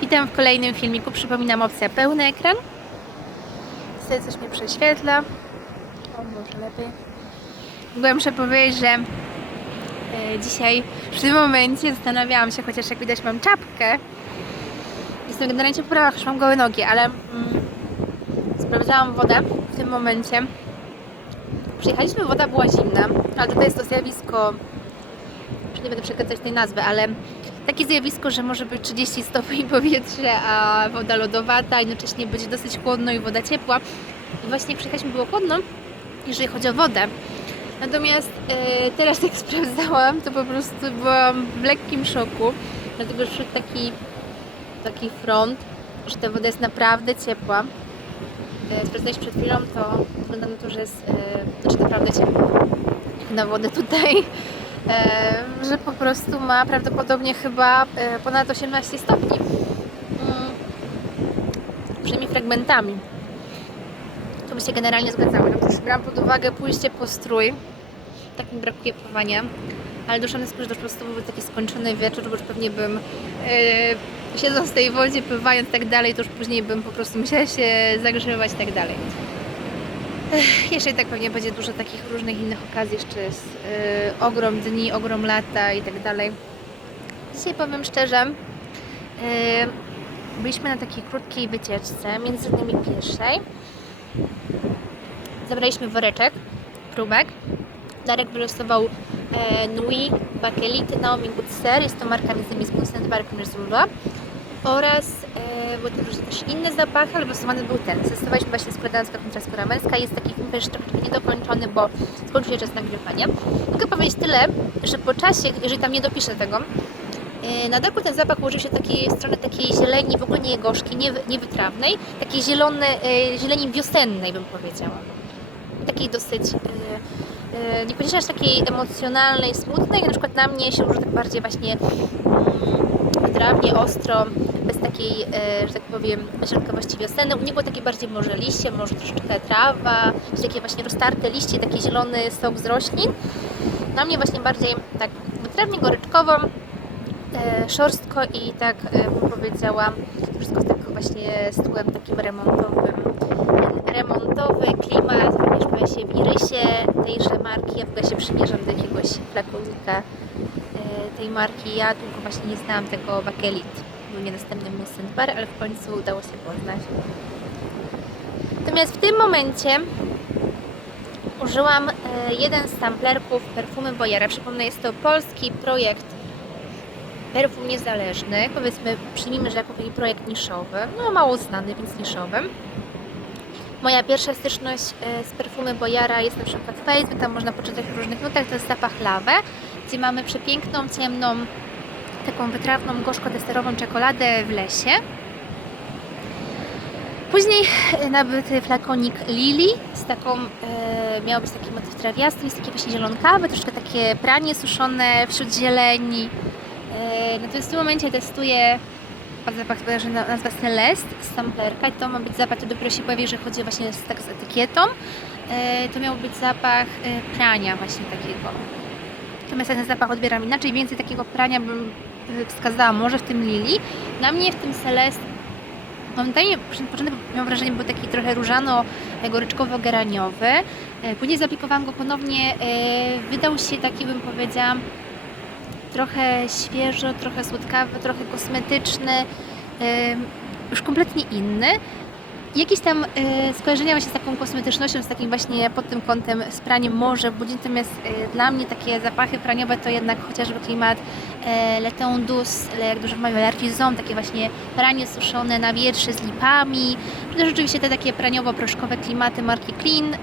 Witam w kolejnym filmiku. Przypominam opcja pełny ekran. Tutaj coś mnie prześwietla. O, może lepiej. Mogłam powiedzieć, że e, dzisiaj w tym momencie zastanawiałam się, chociaż jak widać mam czapkę. Jestem generalnie w poprawach, już mam gołe nogi, ale mm, sprawdzałam wodę w tym momencie. Przyjechaliśmy, woda była zimna, ale tutaj jest to zjawisko, już nie będę przekręcać tej nazwy, ale takie zjawisko, że może być 30 stopni powietrze, a woda lodowata, jednocześnie będzie dosyć chłodno i woda ciepła. I właśnie jak przyjechaliśmy było chłodno, jeżeli chodzi o wodę. Natomiast e, teraz jak sprawdzałam, to po prostu byłam w lekkim szoku, dlatego że taki, taki front, że ta woda jest naprawdę ciepła. E, sprawdzaliśmy przed chwilą, to wygląda na to, że jest e, znaczy naprawdę ciepło na wodę tutaj, że po prostu ma prawdopodobnie chyba e, ponad 18 stopni. Mm, przynajmniej fragmentami. To by się generalnie zgadzało. No też brałam pod uwagę pójście po strój. Tak mi brakuje pływania. Ale że to po prostu byłby taki skończony wieczór, bo już pewnie bym e, siedząc w tej wodzie, pływając tak dalej, to już później bym po prostu musiała się zagrzewać i tak dalej. Jeszcze i tak pewnie będzie dużo takich różnych innych okazji, jeszcze jest y, ogrom dni, ogrom lata i tak dalej. Dzisiaj powiem szczerze, y, byliśmy na takiej krótkiej wycieczce, między innymi pierwszej. Zabraliśmy woreczek, próbek. Darek wylosował e, Nui Bakelity Naomi Goodser, jest to marka między innymi z Constant Bark Missoula oraz e, były tam różne też inne zapachy, ale wylosowany był ten. Testowaliśmy właśnie składanska kontra skóra męska. Jest taki film jeszcze troszeczkę niedokończony, bo skończył się czas nagrywania. Mogę powiedzieć tyle, że po czasie, jeżeli tam nie dopiszę tego, e, na dachu ten zapach ułożył się takiej strony takiej zieleni, w ogóle nie gorzkiej, nie, nie wytrawnej, takiej zielone, e, zieleni wiosennej bym powiedziała. Takiej dosyć e, e, niekoniecznie aż takiej emocjonalnej, smutnej, na przykład na mnie się użył tak bardziej właśnie mm, trawnie, ostro, takiej, e, że tak powiem, środkowości wiosenne. U niego takie bardziej może liście, może troszeczkę trawa, takie właśnie roztarte liście, taki zielony sok z roślin. Na mnie właśnie bardziej tak wytrawnie, goryczkowo, e, szorstko i tak e, bym powiedziała, wszystko z takim właśnie stłułem takim remontowym. Ten remontowy klimat również pojawia się w irysie tejże marki. Ja w ogóle się przymierzam do jakiegoś flakonika tej marki. Ja długo właśnie nie znałam tego Bakelit. Był niedostępny Musen Bar, ale w końcu udało się poznać. Natomiast w tym momencie użyłam e, jeden z samplerków perfumy Boyera. Przypomnę, jest to polski projekt perfum niezależny. Powiedzmy, przyjmijmy, że jako taki projekt niszowy, no mało znany, więc niszowy. Moja pierwsza styczność e, z perfumy Boyara jest na przykład Face, bo tam można poczytać o różnych nutach, to jest zapach lawy, gdzie mamy przepiękną, ciemną, taką wytrawną, gorzko-deserową czekoladę w lesie. Później nabyty flakonik Lili z taką, e, miał być taki motyw trawiasty, jest takie właśnie zielonkawe, troszkę takie pranie suszone wśród zieleni. E, natomiast w tym momencie testuję zapach że na- nazwa Celest z samplerka i to ma być zapach, to dopiero się pojawi, że chodzi właśnie z, tak z etykietą. E, to miał być zapach e, prania właśnie takiego. Natomiast ten zapach odbieram inaczej, więcej takiego prania bym e, wskazała może w tym Lili. Na mnie w tym Celest Momentalnie przy- początek miałam wrażenie, był taki trochę różano goryczkowo-geraniowy. E, Później zaaplikowałam go ponownie. e, Wydał się taki, bym powiedziała, trochę świeżo, trochę słodkawy, trochę kosmetyczny, e, już kompletnie inny. Jakieś tam e, skojarzenia właśnie z taką kosmetycznością, z takim właśnie pod tym kątem z praniem może budzić, natomiast e, dla mnie takie zapachy praniowe to jednak chociażby klimat e, Douce, le- jak dużo mają L'Artisan, takie właśnie pranie suszone na wietrze z lipami, czy też oczywiście te takie praniowo-proszkowe klimaty marki Clean,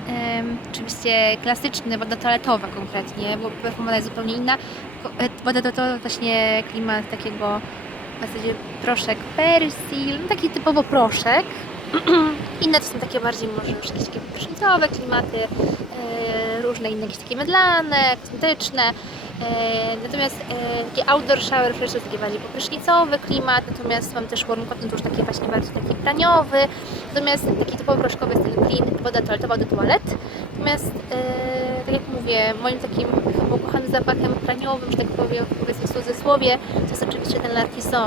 oczywiście klasyczne, woda toaletowa konkretnie, bo perfumada jest zupełnie inna, e, woda to, właśnie klimat takiego w zasadzie proszek persil, no taki typowo proszek. Inne to są takie bardziej może już jakieś takie prysznicowe klimaty, e, różne inne jakieś takie mydlane, kosmetyczne. E, natomiast e, taki outdoor shower fresh to jest taki bardziej poprysznicowy klimat, natomiast mam też warm cotton, to już taki właśnie bardziej taki praniowy. Natomiast taki typowo proszkowy jest ten clean, woda toaletowa do toalet. Natomiast e, tak jak mówię, moim takim chyba ukochanym zapachem praniowym, że tak powiem, powiedzmy w cudzysłowie, to jest oczywiście ten L'Artisan